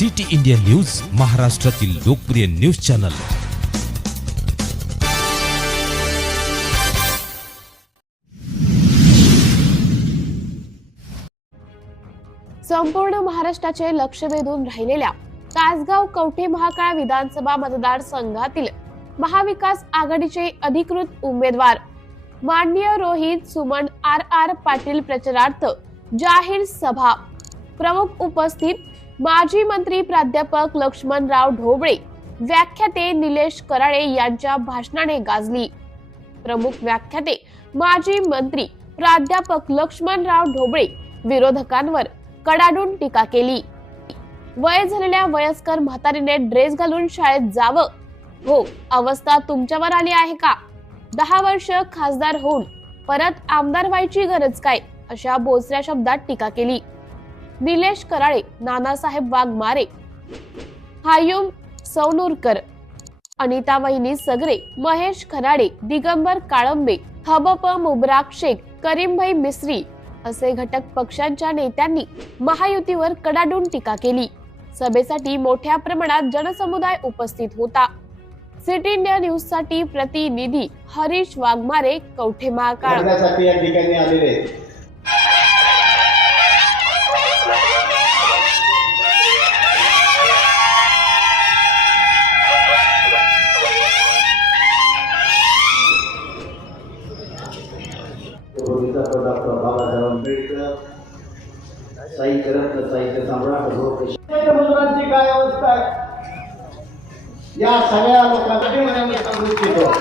City India news, महाराष्ट्रातील लोकप्रिय news channel. संपूर्ण महाराष्ट्राचे लक्ष वेधून राहिलेल्या तासगाव कवठे महाकाळ विधानसभा मतदारसंघातील महाविकास आघाडीचे अधिकृत उमेदवार माननीय रोहित सुमन आर पाटील प्रचारार्थ जाहीर सभा। प्रमुख उपस्थित माजी मंत्री प्राध्यापक लक्ष्मणराव ढोबळे, व्याख्याते निलेश कराळे यांच्या भाषणाने गाजली। प्रमुख व्याख्याते माजी मंत्री प्राध्यापक लक्ष्मणराव ढोबळे विरोधकांवर कडाडून टीका केली। वय झालेल्या वयस्कर म्हातारीने ड्रेस घालून शाळेत जावं, हो अवस्था तुमच्यावर आली आहे का? 10 वर्ष खासदार होऊन परत आमदार व्हायची गरज काय? अशा बोचऱ्या शब्दात टीका केली। निलेश कराळे, नानासाहेब वाघमारे, हायूम सौनूरकर, अनिता वहिनी सगरे, महेश खराडे, दिगंबर काळंबे, हबप मुबराक शेख, करीमभाई मिस्री असे घटक पक्षांच्या नेत्यांनी महायुतीवर कडाडून टीका केली। सभेसाठी मोठ्या प्रमाणात जनसमुदाय उपस्थित होता। सिटी इंडिया न्यूज साठी प्रतिनिधी हरीश वाघमारे, कवठे महाकाळ। या ठिकाणी आलेले मुलांची काय अवस्था आहे या सगळ्या लोकांसाठी मी सांगू इच्छितो।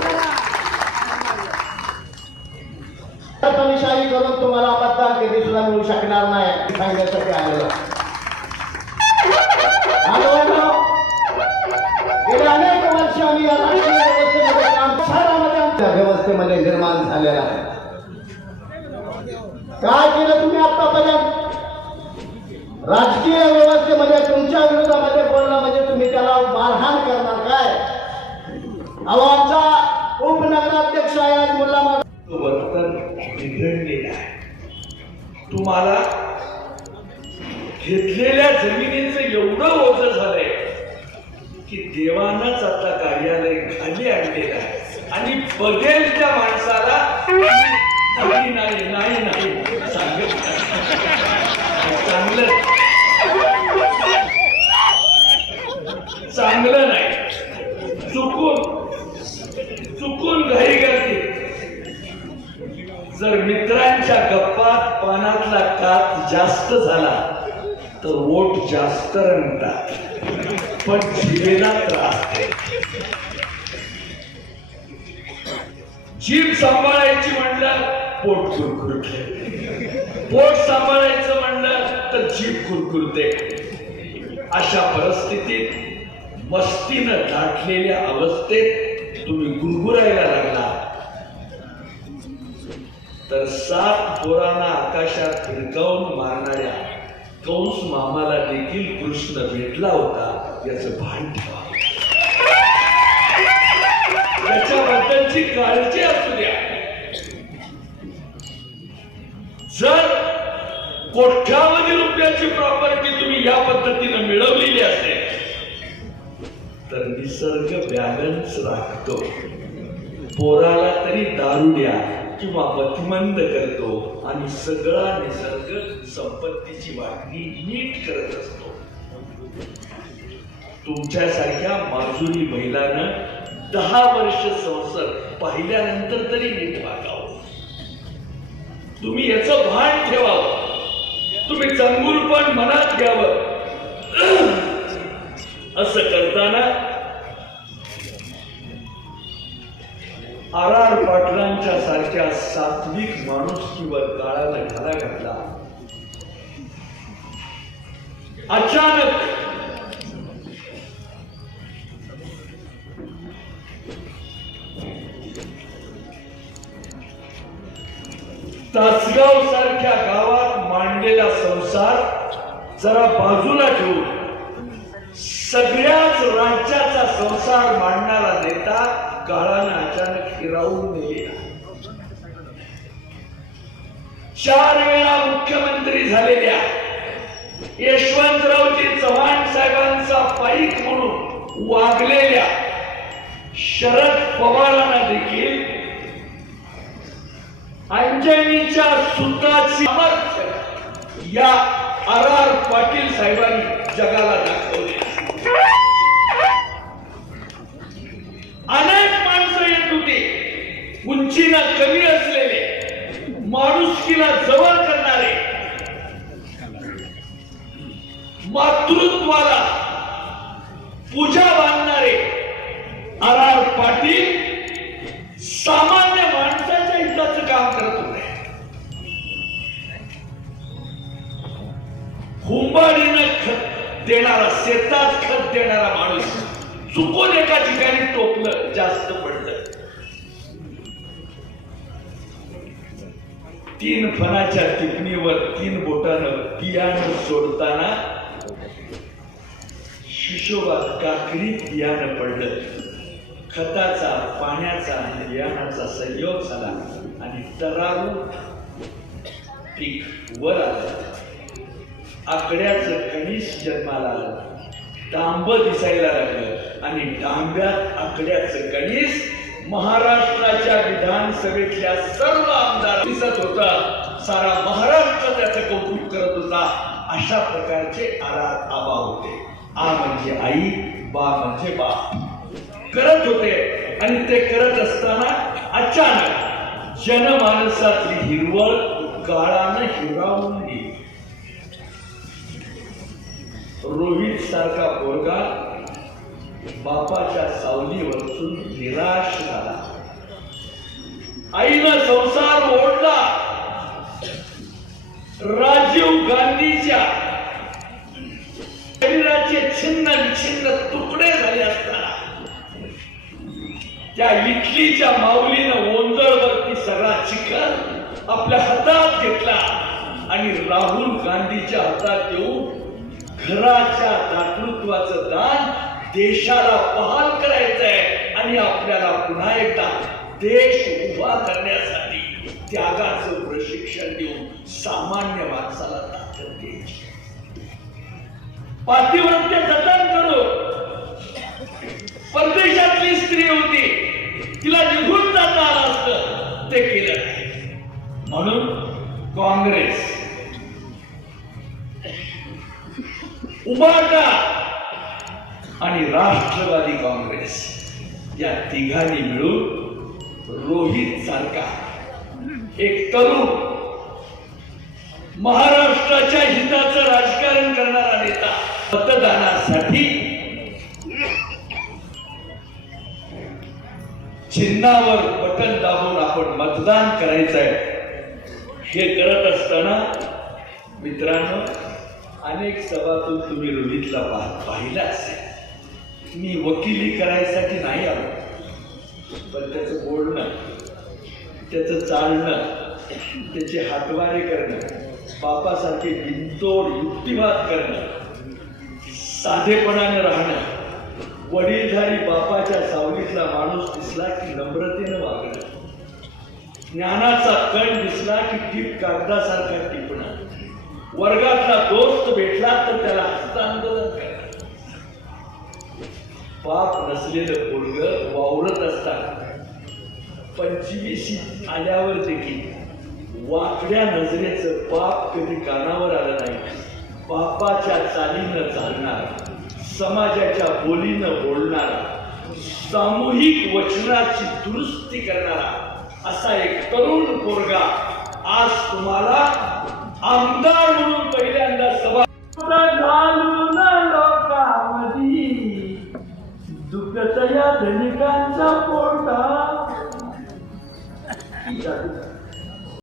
शाही करून तुम्हाला मतदान कधी सुद्धा मिळू शकणार नाही सांगण्यासाठी आलेलो। गेल्या अनेक वर्ष आम्ही या राजकीय व्यवस्थेमध्ये काम शहरामध्ये आमच्या व्यवस्थेमध्ये निर्माण झालेला आहे। काय केलं तुम्ही आतापर्यंत? राजकीय व्यवस्थेमध्ये तुमच्या विरोधामध्ये बोलणं म्हणजे तुम्ही त्याला मारहाण करणार काय? अहो आमचा उपनगराध्यक्ष आहे आज मुल्ला वर्तन बिघडलेलं आहे। तुम्हाला घेतलेल्या जमिनीचं एवढं ओझं झालंय की देवानंच आता कार्यालय खाली आणलेलं आहे आणि बघेल त्या माणसाला नाही नाही नाही नाही सांगत चांगलं नाही, चुकून घाई करते। जर मित्रांच्या गप्पात पानातला कात जास्त झाला तर वोट जास्त रंगतात, पण जिभेला त्रास। जीभ सांभाळायची म्हणलं पोट कुरकुरते, पोट सांभाळायचं म्हणलं तर जीभ कुरकुरते। अशा परिस्थितीत मस्तीनं दाटलेल्या अवस्थेत तुम्ही गुरगुरायला लागला तर 7 पोरांना आकाशात फिरकावून मारणाऱ्या कंस मामाला देखील कृष्ण भेटला होता याचं भान ठेवा। त्याच्याबद्दलची काळजी असू द्या। जर कोट्यावधी रुपयाची प्रॉपर्टी तुम्ही या पद्धतीने मिळवलेली असेल तर निसर्ग बॅलन्स राखतो, पोराला तरी दारू द्या किंवा मतिमंद करतो आणि सगळा निसर्ग संपत्तीची वाटणी नीट करत असतो। तुमच्यासारख्या माजुरी महिलानं 10 वर्ष संसार पाहिल्यानंतर तरी नीट वागावं। तुम्ही याचं भान ठेवावं, तुम्ही चंगुलपण मनात घ्यावं। असं करताना आर पाटलांच्या सारख्या सात्विक माणुसकीवर काळाला घाला घातला। अचानक तासगाव सारख्या गावात मांडलेला संसार जरा बाजूला ठेवून सगळ्याच राज्याचा संसार मांडणारा नेता काळानं अचानक हिरावून नेला। 4 वेळा मुख्यमंत्री झालेल्या यशवंतरावजी चव्हाण साहेबांचा पाईक म्हणून वागलेल्या शरद पवारांना देखील अंजनीच्या सुताची सामर्थ्य या आर पाटील साहेबांनी जगाला दाखवले. अनेक माणसं येत होती, उंचीला कमी असलेले, माणुसकीला जवळ करणारे, मातृत्वाला पूजा बांधणारे आर पाटील सामान्य माणसाच्या हिताचं काम करत होते. हुंबाडीनं खत देणारा, शेतात खत देणारा माणूस चुकून एका ठिकाणी टोपलं, जास्त पडलं. 3 फणाच्या टिपणीवर 3 बोटानं बियाणं सोडताना शिशोबात काकडीत बियाणं पडलं. खताचा, पाण्याचा आणि बियाणाचा संयोग झाला आणि तरारू पीक वर आलं. आकड्याचं कणीस जन्माला आलं, डांब दिसायला लागलं आणि डांब्यात आकड्याचं कणीस महाराष्ट्राच्या विधानसभेतल्या सर्व आमदार दिसत होता. सारा महाराष्ट्र त्याचं कौतुक करत होता. अशा प्रकारचे आबा होते. आ म्हणजे आई, बा म्हणजे बाप करत होते. आणि ते करत असताना अचानक जनमानसातली हिरवळ काळानं हिरावून गेली. रोहित सारखा पोरगा बापाच्या सावलीवरून निराश झाला. आईनं संसार ओढला. राजीव गांधीच्या शरीराचे छिन्न विछिन्न तुकडे झाले असताना त्या इटलीच्या माऊलीनं ओंजळवरती सगळा चिखल आपल्या हातात घेतला आणि राहुल गांधीच्या हातात देऊन घराच्या दातृत्वाचं दान देशाला बहाल करायचंय आणि आपल्याला पुन्हा एकदा देश उभा करण्यासाठी त्यागाचं प्रशिक्षण देऊन सामान्य माणसाला ताकद द्यायची. पातिव्रत्य जतन करू. परदेशातली स्त्री होती, तिला निघून जाता आलं असतं, ते केलं नाही. म्हणून काँग्रेस, उबाटा आणि राष्ट्रवादी काँग्रेस या तिघांनी मिळून रोहित सारखा एक तरुण महाराष्ट्राच्या हिताचं राजकारण करणारा नेता मतदानासाठी चिन्हावर बटन दाबून आपण मतदान करायचंय हे करत असताना मित्रांनो, अनेक सभातून तुम्ही रोहितला पाहिलं असेल. मी वकिली करायसाठी नाही आलो, पण त्याचं बोलणं, त्याचं चालणं, त्याचे हातवारे करणं, बापासारखे बिनतोड युक्तिवाद करणं, साधेपणाने राहणं, वडीलधारी बापाच्या सावलीतला माणूस दिसला की नम्रतेनं वागणं, ज्ञानाचा कण दिसला की टीप कागदासारखा टिपणं, वर्गातला दोस्त भेटला तर त्याला हस्तांदोलन करणं. पाप नसलेलं पोरग वावरत असताना 25 आल्यावर देखील वाकड्या नजरेचं पाप कधी कानावर आलं नाही. पापाच्या चालीनं चालणार, समाजाच्या बोलीनं बोलणारा, सामूहिक वचनाची दुरुस्ती करणारा असा एक तरुण पोरगा आज तुम्हाला आमदार म्हणून पहिल्यांदा सभा घालून लोकांमध्ये दुखत या धनिकांच्या पोटात.